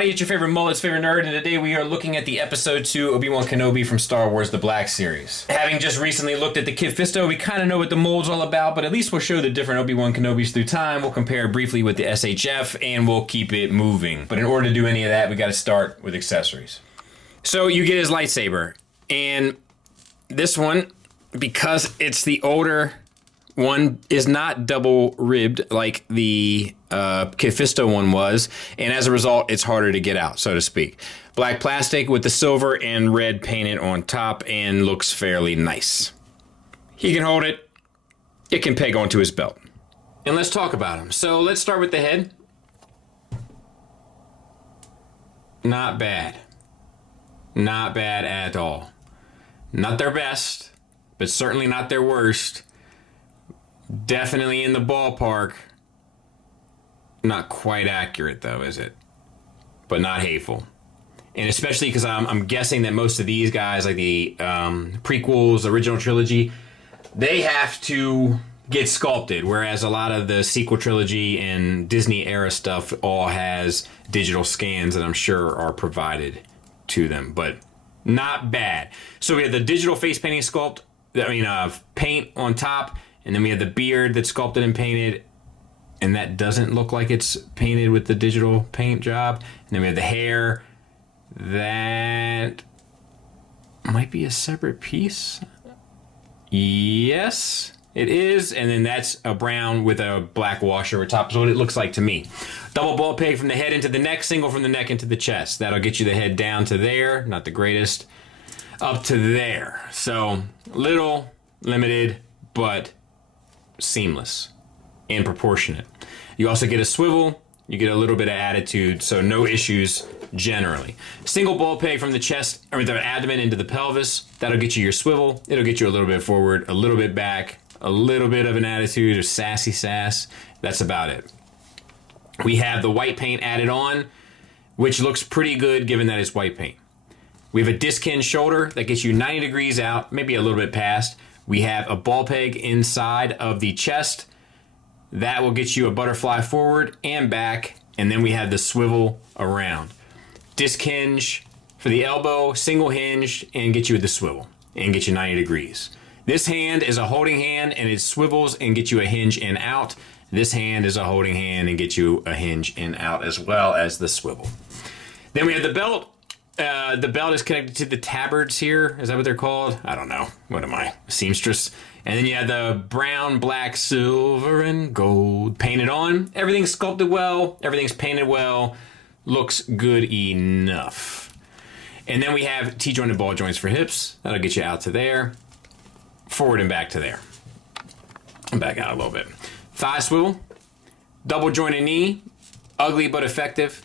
everybody, it's your favorite mullet's favorite nerd, and today we are looking at the episode 2 Obi Wan Kenobi from Star Wars The Black Series. Having just recently looked at the Kit Fisto, we kind of know what the mold's all about, but at least we'll show the different Obi Wan Kenobis through time, we'll compare briefly with the SHF, and we'll keep it moving. But in order to do any of that, we gotta start with accessories. So you get his lightsaber, and this one, because it's the older one, is not double ribbed like the Kit Fisto one was, and as a result, it's harder to get out, so to speak. Black plastic with the silver and red painted on top, and looks fairly nice. He can hold it. It can peg onto his belt. And let's talk about him. So let's start with the head. Not bad. Not bad at all. Not their best, but certainly not their worst. Definitely in the ballpark. Not quite accurate though, is it? But not hateful. And especially because I'm guessing that most of these guys, like the prequels, original trilogy, they have to get sculpted, whereas a lot of the sequel trilogy and Disney era stuff all has digital scans that I'm sure are provided to them, but not bad. So we have the digital face painting sculpt, paint on top, and then we have the beard that's sculpted and painted, and that doesn't look like it's painted with the digital paint job. And then we have the hair. That might be a separate piece. Yes, it is. And then that's a brown with a black wash over top. That's what it looks like to me. Double ball peg from the head into the neck, single from the neck into the chest. That'll get you the head down to there. Not the greatest. Up to there. So little, limited, but seamless and proportionate. You also get a swivel, you get a little bit of attitude, so no issues generally. Single ball peg from the chest, or the abdomen into the pelvis. That'll get you your swivel. It'll get you a little bit forward, a little bit back, a little bit of an attitude or sassy sass. That's about it. We have the white paint added on, which looks pretty good given that it's white paint. We have a disc hinge shoulder that gets you 90 degrees out, maybe a little bit past. We have a ball peg inside of the chest. That will get you a butterfly forward and back. And then we have the swivel around. Disc hinge for the elbow, single hinge, and get you the swivel and get you 90 degrees. This hand is a holding hand and it swivels and gets you a hinge in out. This hand is a holding hand and gets you a hinge in out as well as the swivel. Then we have the belt. The belt is connected to the tabards here. Is that what they're called? I don't know. What am I? Seamstress. And then you have the brown, black, silver, and gold painted on. Everything's sculpted well. Everything's painted well. Looks good enough. And then we have T-jointed ball joints for hips. That'll get you out to there. Forward and back to there. And back out a little bit. Thigh swivel. Double jointed knee. Ugly but effective.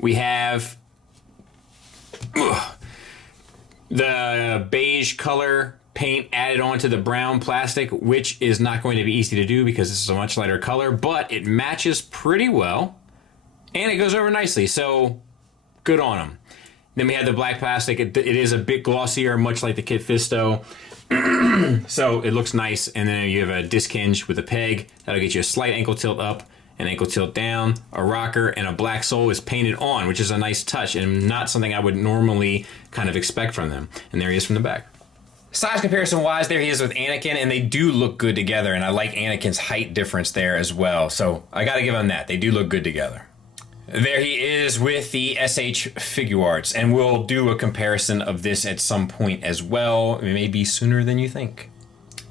We have the beige color paint added onto the brown plastic, which is not going to be easy to do because this is a much lighter color, but it matches pretty well and it goes over nicely, so good on them. Then we have the black plastic. It is a bit glossier, much like the Kit Fisto, so it looks nice. And then you have a disc hinge with a peg that'll get you a slight ankle tilt up, an ankle tilt down, a rocker, and a black sole is painted on, which is a nice touch and not something I would normally kind of expect from them. And there he is from the back. Size comparison wise, there he is with Anakin, and they do look good together, and I like Anakin's height difference there as well, so I gotta give him that. They do look good together. There he is with the SH Figuarts, and we'll do a comparison of this at some point as well, maybe sooner than you think.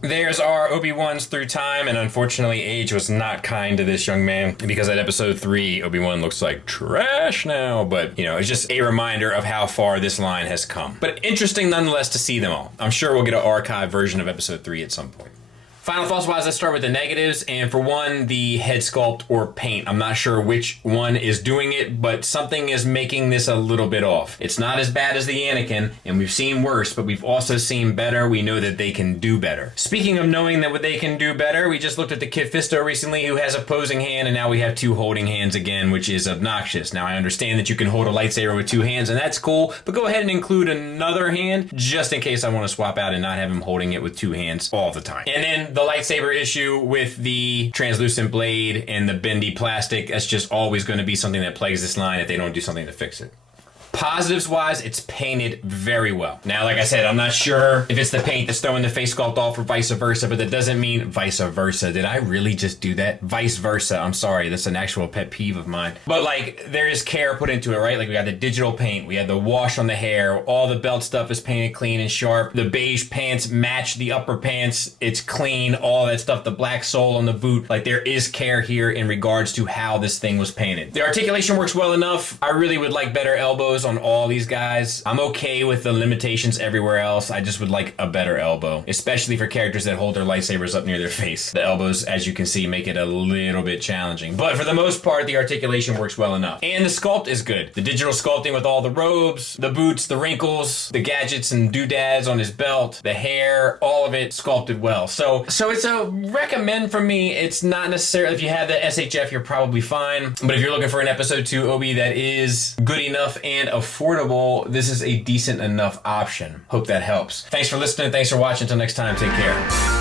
There's our Obi-Wans through time, and unfortunately age was not kind to this young man because at episode 3, Obi-Wan looks like trash now, but it's just a reminder of how far this line has come. But interesting nonetheless to see them all. I'm sure we'll get an archive version of episode 3 at some point. Final thoughts wise, let's start with the negatives, and for one, the head sculpt or paint. I'm not sure which one is doing it, but something is making this a little bit off. It's not as bad as the Anakin, and we've seen worse, but we've also seen better. We know that they can do better. Speaking of knowing that they can do better, we just looked at the Kit Fisto recently, who has a posing hand, and now we have two holding hands again, which is obnoxious. Now, I understand that you can hold a lightsaber with two hands, and that's cool, but go ahead and include another hand, just in case I want to swap out and not have him holding it with two hands all the time. And then the lightsaber issue with the translucent blade and the bendy plastic, that's just always going to be something that plagues this line if they don't do something to fix it. Positives wise, it's painted very well. Now, like I said, I'm not sure if it's the paint that's throwing the face sculpt off or vice versa, but that doesn't mean vice versa. Did I really just do that? Vice versa. I'm sorry. That's an actual pet peeve of mine. But like, there is care put into it, right? Like we got the digital paint, we had the wash on the hair, all the belt stuff is painted clean and sharp. The beige pants match the upper pants. It's clean, all that stuff, the black sole on the boot. Like there is care here in regards to how this thing was painted. The articulation works well enough. I really would like better elbows on all these guys. I'm okay with the limitations everywhere else. I just would like a better elbow, especially for characters that hold their lightsabers up near their face. The elbows, as you can see, make it a little bit challenging. But for the most part, the articulation works well enough. And the sculpt is good. The digital sculpting with all the robes, the boots, the wrinkles, the gadgets and doodads on his belt, the hair, all of it sculpted well. So it's a recommend for me. It's not necessarily, if you have the SHF, you're probably fine. But if you're looking for an episode 2 Obi that is good enough and affordable, this is a decent enough option. Hope that helps. Thanks for listening. Thanks for watching. Until next time, take care.